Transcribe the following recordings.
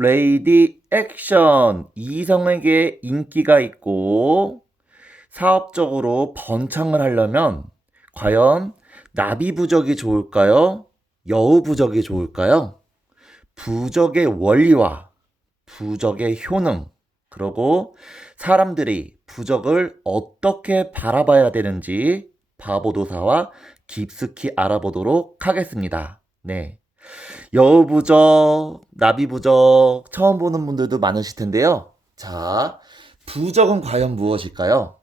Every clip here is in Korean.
레이디 액션. 이성에게 인기가 있고 사업적으로 번창을 하려면 과연 나비 부적이 좋을까요? 여우 부적이 좋을까요? 부적의 원리와 부적의 효능, 그리고 사람들이 부적을 어떻게 바라봐야 되는지 바보도사와 깊숙이 알아보도록 하겠습니다. 네. 여우부적, 나비부적 처음 보는 분들도 많으실 텐데요. 자, 부적은 과연 무엇일까요?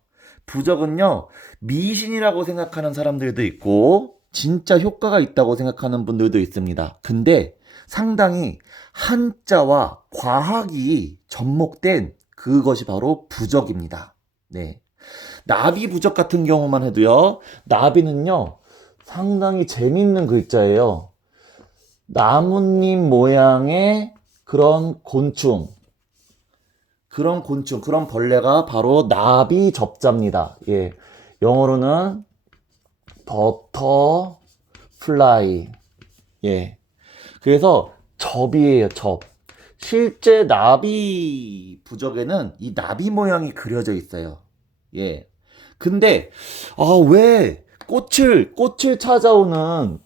부적은요, 미신이라고 생각하는 사람들도 있고, 진짜 효과가 있다고 생각하는 분들도 있습니다. 근데 상당히 한자와 과학이 접목된 그것이 바로 부적입니다. 네. 나비 부적 같은 경우만 해도요, 나비는요, 상당히 재밌는 글자예요. 나뭇잎 모양의 그런 벌레가 바로 나비 접자입니다. 예. 영어로는 버터플라이. 예. 그래서 접이에요, 접. 실제 나비 부적에는 이 나비 모양이 그려져 있어요. 예. 근데, 왜 꽃을 찾아오는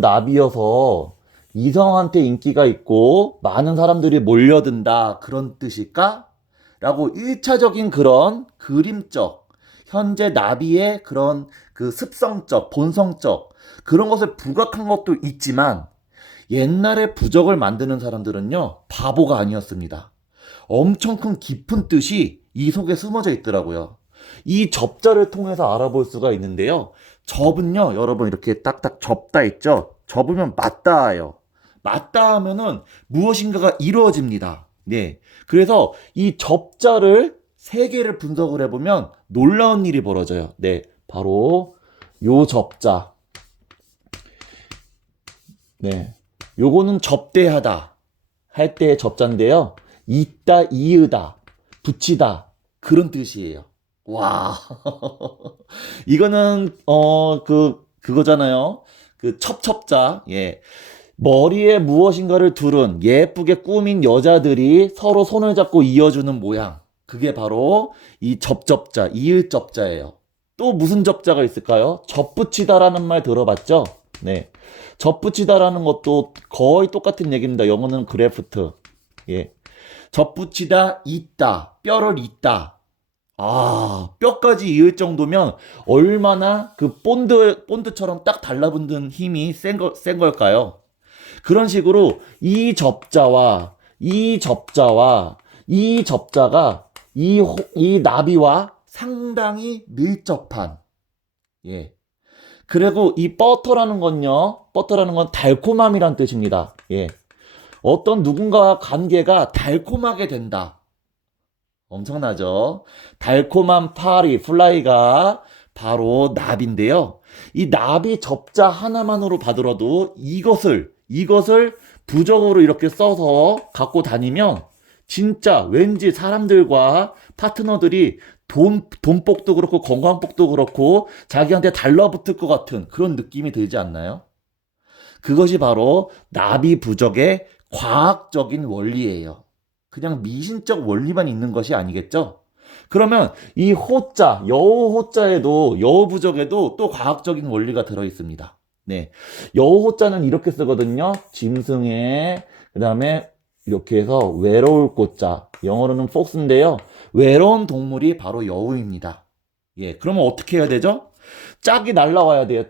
나비여서 이성한테 인기가 있고 많은 사람들이 몰려든다. 그런 뜻일까? 라고 1차적인 그런 그림적, 현재 나비의 그런 그 습성적, 본성적, 그런 것을 부각한 것도 있지만 옛날에 부적을 만드는 사람들은요, 바보가 아니었습니다. 엄청 큰 깊은 뜻이 이 속에 숨어져 있더라고요. 이 접자를 통해서 알아볼 수가 있는데요. 접은요, 여러분 이렇게 딱딱 접다 있죠? 접으면 맞닿아요. 맞닿아 하면은 무엇인가가 이루어집니다. 네. 그래서 이 접자를 세 개를 분석을 해보면 놀라운 일이 벌어져요. 네. 바로 요 접자. 네. 요거는 접대하다 할 때의 접자인데요. 있다, 이으다, 붙이다 그런 뜻이에요. 와. 이거는 그거잖아요. 그 첩첩자. 예. 머리에 무엇인가를 두른 예쁘게 꾸민 여자들이 서로 손을 잡고 이어주는 모양. 그게 바로 이 접접자, 이을접자예요. 또 무슨 접자가 있을까요? 접붙이다라는 말 들어봤죠? 네. 접붙이다라는 것도 거의 똑같은 얘기입니다. 영어는 그래프트. 예. 접붙이다, 잇다, 뼈를 잇다. 뼈까지 이을 정도면 얼마나 그 본드처럼 딱 달라붙는 힘이 센 걸까요? 그런 식으로 이 접자가 이 나비와 상당히 밀접한, 예. 그리고 이 버터라는 건 달콤함이란 뜻입니다. 예. 어떤 누군가와 관계가 달콤하게 된다. 엄청나죠? 달콤한 플라이가 바로 나비인데요. 이 나비 접자 하나만으로 봐더라도 이것을 부적으로 이렇게 써서 갖고 다니면 진짜 왠지 사람들과 파트너들이 돈복도 그렇고 건강복도 그렇고 자기한테 달라붙을 것 같은 그런 느낌이 들지 않나요? 그것이 바로 나비 부적의 과학적인 원리예요. 그냥 미신적 원리만 있는 것이 아니겠죠? 그러면 이 호자, 여우 호자에도, 여우 부적에도 또 과학적인 원리가 들어 있습니다. 네. 여우 호자는 이렇게 쓰거든요. 짐승의, 그 다음에 이렇게 해서 외로울 꽃자. 영어로는 폭스인데요. 외로운 동물이 바로 여우입니다. 예. 그러면 어떻게 해야 되죠? 짝이 날라와야 돼요.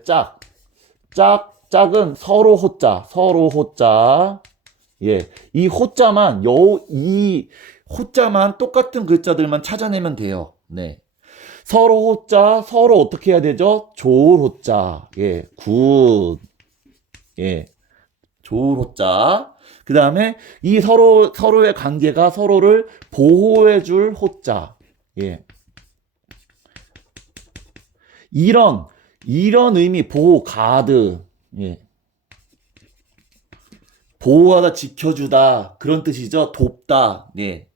짝은 서로 호자. 예. 이 호자만 똑같은 글자들만 찾아내면 돼요. 네. 서로 호자, 서로 어떻게 해야 되죠? 좋을 호자. 예. 굿. 예. 좋을 호자. 그 다음에 이 서로의 관계가 서로를 보호해줄 호자. 예. 이런 의미, 보호, 가드. 예. 보호하다, 지켜주다. 그런 뜻이죠. 돕다. 예.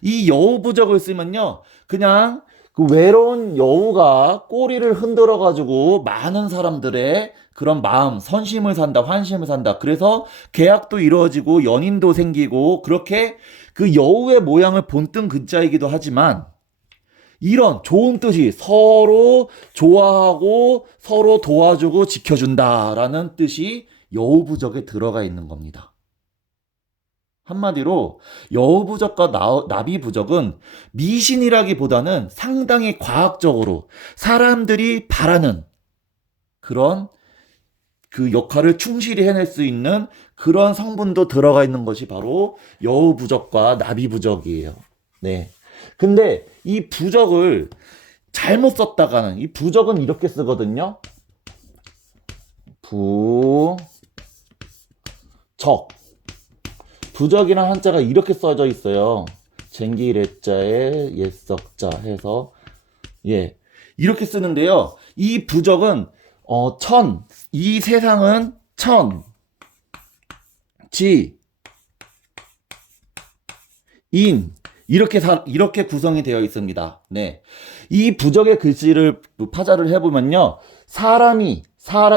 이 여우 부적을 쓰면요. 그냥 그 외로운 여우가 꼬리를 흔들어가지고 많은 사람들의 그런 마음, 선심을 산다, 환심을 산다. 그래서 계약도 이루어지고 연인도 생기고 그렇게 그 여우의 모양을 본뜬 글자이기도 하지만 이런 좋은 뜻이 서로 좋아하고 서로 도와주고 지켜준다라는 뜻이 여우부적에 들어가 있는 겁니다. 한마디로 여우부적과 나비부적은 미신이라기보다는 상당히 과학적으로 사람들이 바라는 그런 그 역할을 충실히 해낼 수 있는 그런 성분도 들어가 있는 것이 바로 여우부적과 나비부적이에요. 네. 근데 이 부적을 잘못 썼다가는 이 부적은 이렇게 쓰거든요. 부적. 부적이란 한자가 이렇게 써져 있어요. 쟁기래자에 옛석자 해서 예 이렇게 쓰는데요. 이 부적은 이 세상은 천, 지, 인 이렇게 구성이 되어 있습니다. 네, 이 부적의 글씨를 파자를 해보면요,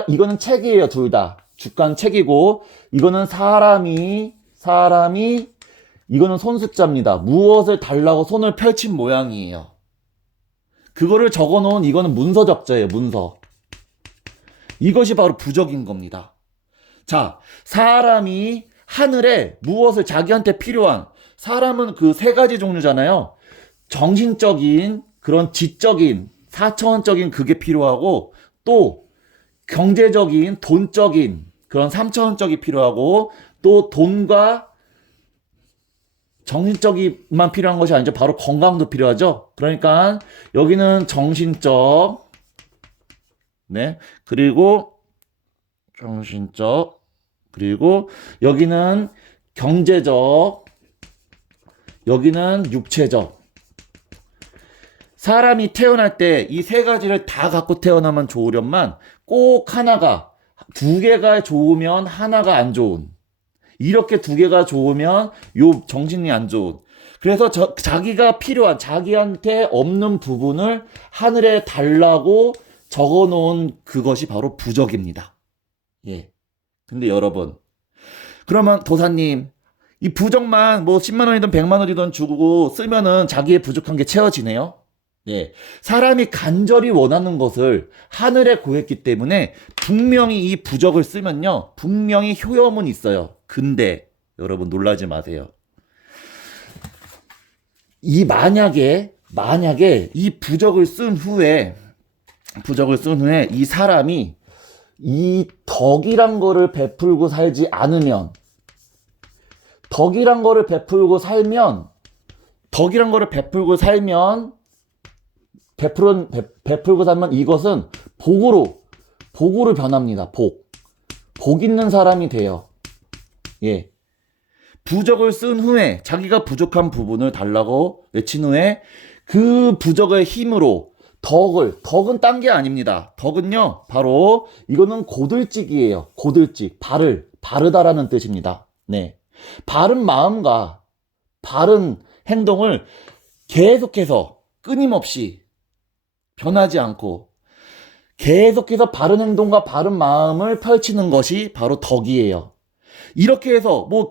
이거는 책이에요. 둘 다 주간 책이고 이거는 사람이 이거는 손숫자입니다. 무엇을 달라고 손을 펼친 모양이에요. 그거를 적어놓은 이거는 문서적자예요. 문서. 이것이 바로 부적인 겁니다. 자, 사람이 하늘에 무엇을 자기한테 필요한, 사람은 그 세 가지 종류잖아요. 정신적인 그런 지적인 4차원적인 그게 필요하고, 또 경제적인 돈적인 그런 3차원적이 필요하고, 또 돈과 정신적이만 필요한 것이 아니죠. 바로 건강도 필요하죠. 그러니까 여기는 정신적, 네, 그리고 정신적, 그리고 여기는 경제적, 여기는 육체적. 사람이 태어날 때 이 세 가지를 다 갖고 태어나면 좋으련만 꼭 두 개가 좋으면 하나가 안 좋은, 이렇게 두 개가 좋으면 요 정신이 안 좋은. 그래서 자기가 필요한, 자기한테 없는 부분을 하늘에 달라고 적어 놓은 그것이 바로 부적입니다. 예. 근데 여러분, 그러면 도사님, 이 부적만 뭐 10만 원이든 100만 원이든 주고 쓰면은 자기의 부족한 게 채워지네요? 예. 사람이 간절히 원하는 것을 하늘에 구했기 때문에 분명히 이 부적을 쓰면요, 분명히 효험은 있어요. 근데 여러분 놀라지 마세요. 만약에 이 부적을 쓴 후에 이 사람이 이 덕이란 거를 베풀고 살지 않으면, 덕이란 거를 베풀고 살면 이것은 복으로 변합니다. 복 있는 사람이 돼요. 예. 부적을 쓴 후에 자기가 부족한 부분을 달라고 외친 후에 그 부적의 힘으로 덕은 딴 게 아닙니다. 덕은요, 바로 이거는 고들직이에요. 고들직, 바르다라는 뜻입니다. 네. 바른 마음과 바른 행동을 계속해서 끊임없이 변하지 않고 계속해서 바른 행동과 바른 마음을 펼치는 것이 바로 덕이에요. 이렇게 해서 뭐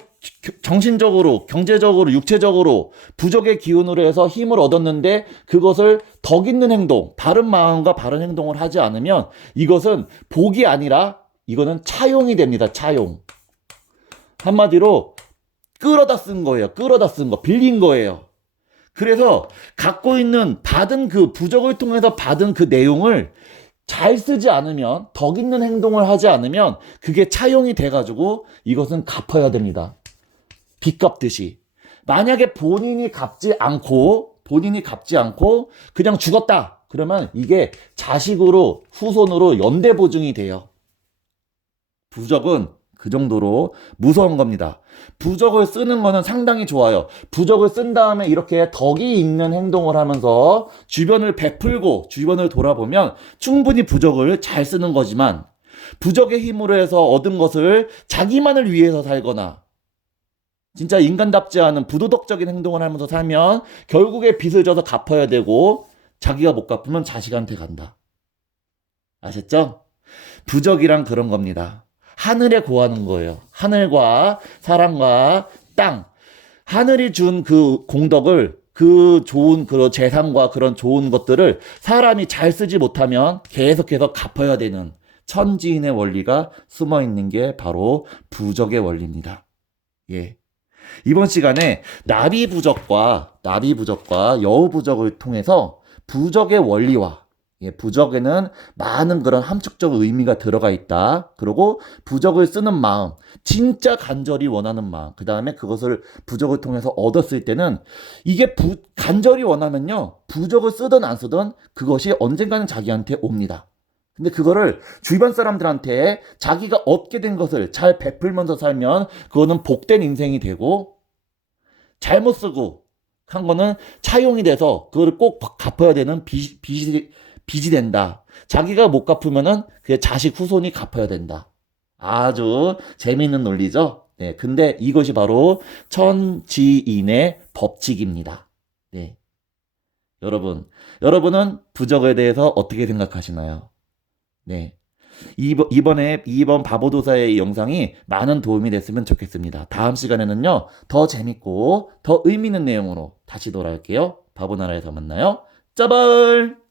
정신적으로, 경제적으로, 육체적으로 부적의 기운으로 해서 힘을 얻었는데 그것을 덕 있는 행동, 바른 마음과 바른 행동을 하지 않으면 이것은 복이 아니라 이거는 차용이 됩니다. 차용. 한마디로 끌어다 쓴 거예요. 빌린 거예요. 그래서 받은 그 부적을 통해서 받은 그 내용을 잘 쓰지 않으면, 덕 있는 행동을 하지 않으면 그게 차용이 돼가지고 이것은 갚아야 됩니다. 빚 갚듯이. 만약에 본인이 갚지 않고 그냥 죽었다 그러면 이게 자식으로, 후손으로 연대 보증이 돼요. 부적은 그 정도로 무서운 겁니다. 부적을 쓰는 거는 상당히 좋아요. 부적을 쓴 다음에 이렇게 덕이 있는 행동을 하면서 주변을 베풀고 주변을 돌아보면 충분히 부적을 잘 쓰는 거지만, 부적의 힘으로 해서 얻은 것을 자기만을 위해서 살거나 진짜 인간답지 않은 부도덕적인 행동을 하면서 살면 결국에 빚을 져서 갚아야 되고, 자기가 못 갚으면 자식한테 간다. 아셨죠? 부적이란 그런 겁니다. 하늘에 구하는 거예요. 하늘과 사람과 땅. 하늘이 준 그 공덕을 그 좋은 그런 재산과 그런 좋은 것들을 사람이 잘 쓰지 못하면 계속해서 갚아야 되는 천지인의 원리가 숨어 있는 게 바로 부적의 원리입니다. 예. 이번 시간에 나비부적과 여우부적을 통해서 부적의 원리와 부적에는 많은 그런 함축적 의미가 들어가 있다. 그리고 부적을 쓰는 마음, 진짜 간절히 원하는 마음, 그 다음에 그것을 부적을 통해서 얻었을 때는 이게 간절히 원하면요, 부적을 쓰든 안 쓰든 그것이 언젠가는 자기한테 옵니다. 근데 그거를 주변 사람들한테 자기가 얻게 된 것을 잘 베풀면서 살면 그거는 복된 인생이 되고, 잘못 쓰고 한 거는 차용이 돼서 그거를 꼭 갚아야 되는 빚이 된다. 자기가 못 갚으면은 그 자식 후손이 갚아야 된다. 아주 재미있는 논리죠. 네, 근데 이것이 바로 천지인의 법칙입니다. 네, 여러분은 부적에 대해서 어떻게 생각하시나요? 네. 이번 바보도사의 영상이 많은 도움이 됐으면 좋겠습니다. 다음 시간에는요, 더 재밌고 더 의미 있는 내용으로 다시 돌아올게요. 바보나라에서 만나요. 짜발!